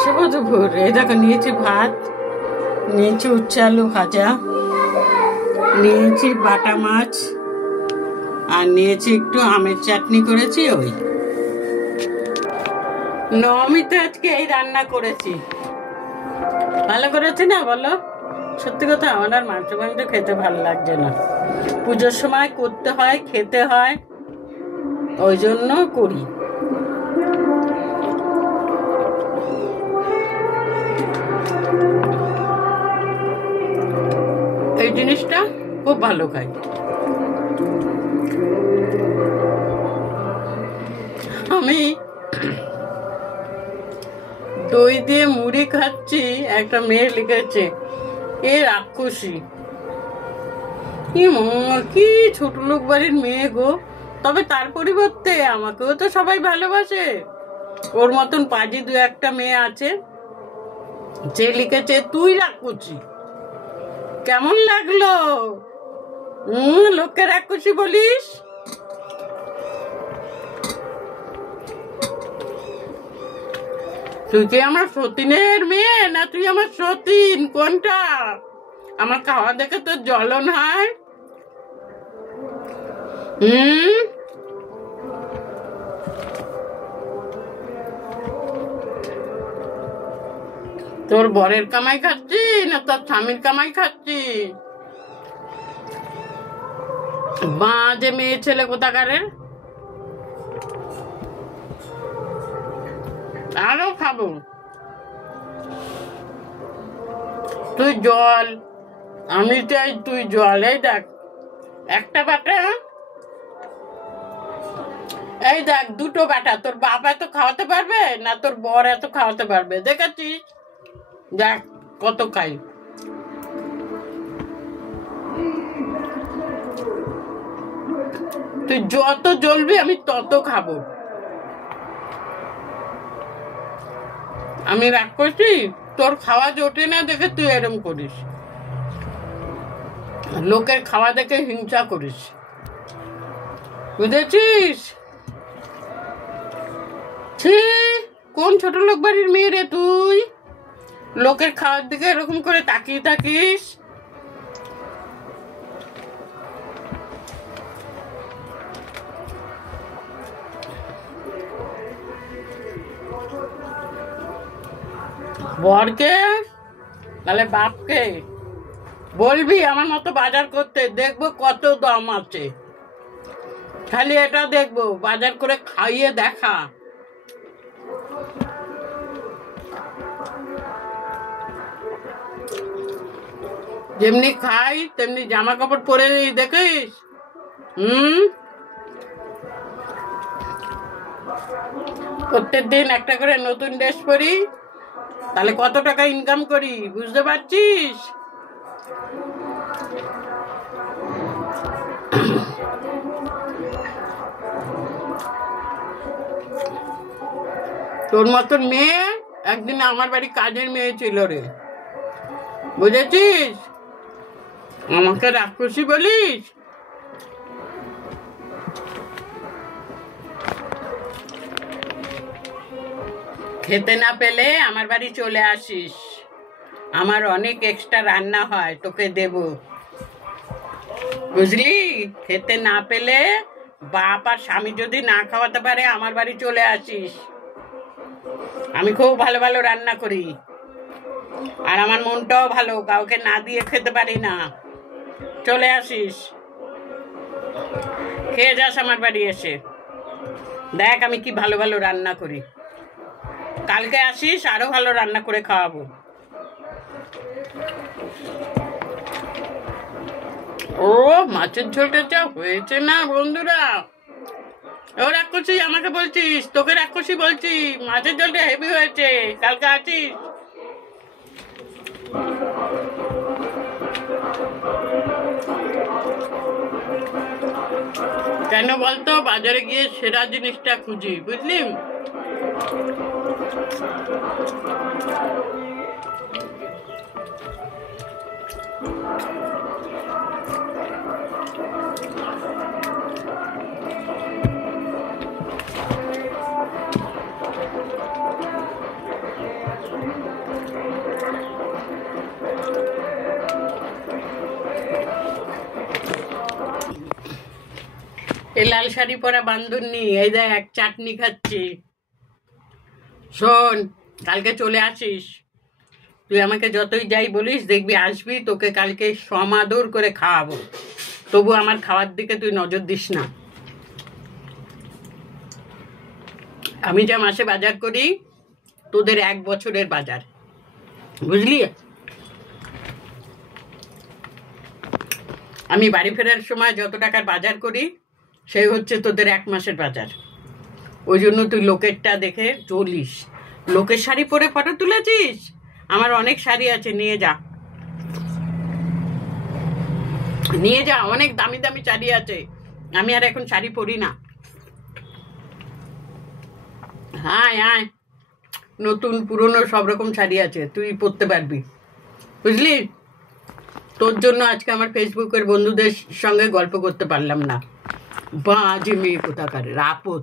শুভ দুপুর। এই দেখো নিয়েছি ভাত, নিয়েছি উচ্ছে আলু ভাজা, নিয়েছি বাটা মাছ, আর নিয়েছি একটু আমের চাটনি করেছি। ওই নবমীতে আজকে এই রান্না করেছি। ভালো করেছি না বলো? সত্যি কথা, আমার আর মাংস খেতে ভালো লাগছে না। পুজোর সময় করতে হয়, খেতে হয়, ওই জন্য করি। এই জিনিসটা খুব ভালো খাই আমি। দই দিয়ে মুড়ি খাচ্ছি। একটা মেয়ে লিখেছে এ রাক্ষসী। কি ছোট লোক বাড়ির মেয়ে গো। তবে তার পরিবর্তে আমাকেও তো সবাই ভালোবাসে। ওর মতন পাজি দু একটা মেয়ে আছে। যে লিখেছে তুই রাক্ষসী। কেমন লাগলো? লোককে রাক্ষসী বলিস? তুই কি আমার সতীনের মেয়ে, না তুই আমার সতীন? কোনটা? আমার খাওয়া দেখে তোর জ্বলন হয়? তোর বরের কামাই খাচ্ছি না তোর স্বামীর কামাই খাচ্ছি? বাজে মেয়ে ছেলে কোথাকারের। আরো খাবো। তুই জল, আমি চাই তুই জল। এই দেখ একটা বাটা, এই দেখ দুটো বাটা। তোর বাপ এত খাওয়াতে পারবে না তোর বর এত খাওয়াতে পারবে। দেখেছিস? দেখ কত খাই। তুই যত জ্বলবি আমি তত খাবো। আমি রাগ করছি? তোর খাওয়া জোটে না দেখে তুই এরম করিস। লোকের খাওয়া দেখে হিংসা করিস, বুঝেছিস? কোন ছোট লোক বাড়ির মেয়ে রে তুই? লোকের খাওয়ার দিকে এরকম করে তাকিয়ে থাকিস। বরকে তাহলে বাপকে বলবি আমার মতো বাজার করতে, দেখবো কত দাম আছে। খালি এটা দেখবো, বাজার করে খাইয়ে দেখা। যেমনি খাই তেমনি জামা কাপড় পরে দেখিস। প্রত্যেক দিন একটা করে নতুন ড্রেস পরি, তাহলে কত টাকা ইনকাম করি বুঝতে পারছিস? তোর মতন মেয়ে একদিন আমার বাড়ি কাজের মেয়ে ছিল রে, বুঝেছিস? আমাকে রাক্ষসী বলিস? খেতে না পেলে আমার বাড়ি চলে আসিস। আমার অনেক এক্সট্রা রান্না হয়, তোকে দেব, বুঝলি? খেতে না পেলে, বাপ আর স্বামী যদি না খাওয়াতে পারে, আমার বাড়ি চলে আসিস। আমি খুব ভালো ভালো রান্না করি, আর আমার মনটাও ভালো, কাউকে না দিয়ে খেতে পারি না। চলে আসিস, খেয়ে যাস আমার বাড়ি এসে। দেখ আমি কি ভালো ভালো রান্না করি। কালকে আসিস, আরো ভালো রান্না করে খাওয়াবো। ও মাছের ঝোলটা যা হয়েছে না বন্ধুরা। ও রাক্ষসী আমাকে বলছিস? তোকে রাক্ষসী বলছি? মাছের ঝোলটা হেভি হয়েছে। কালকে আছিস? কেন বলতো? বাজারে গিয়ে সেরা জিনিসটা খুঁজি, বুঝলি? এই লাল শাড়ি পরা বান্ধবী এই দেখ এক চাটনি খাচ্ছি। শোন, কালকে চলে আসিস। তুই আমাকে যতই যাই বলিস, দেখবি আসবি, তোকে কালকে সমাদর করে খাওয়াবো। তবু আমার খাওয়ার দিকে তুই নজর দিস না। আমি যা মাসে বাজার করি তোদের 1 বছরের বাজার, বুঝলি? আমি বাড়ি ফেরার সময় যত টাকার বাজার করি সেই হচ্ছে তোদের 1 মাসের বাজার। ওই জন্য তুই লোকেরটা দেখে চলিস। লোকের শাড়ি পরে ফটো তুলেছিস? আমার অনেক শাড়ি আছে, নিয়ে যা, নিয়ে যা, অনেক দামি দামি শাড়ি আছে। আমি আর এখন শাড়ি পরি না। হ্যাঁ হ্যাঁ, নতুন পুরনো সব রকম শাড়ি আছে, তুই পরতে পারবি, বুঝলি? তোর জন্য আজকে আমার ফেসবুকের বন্ধুদের সঙ্গে গল্প করতে পারলাম না। বাজে মেয়ে কোথাকার, আপদ।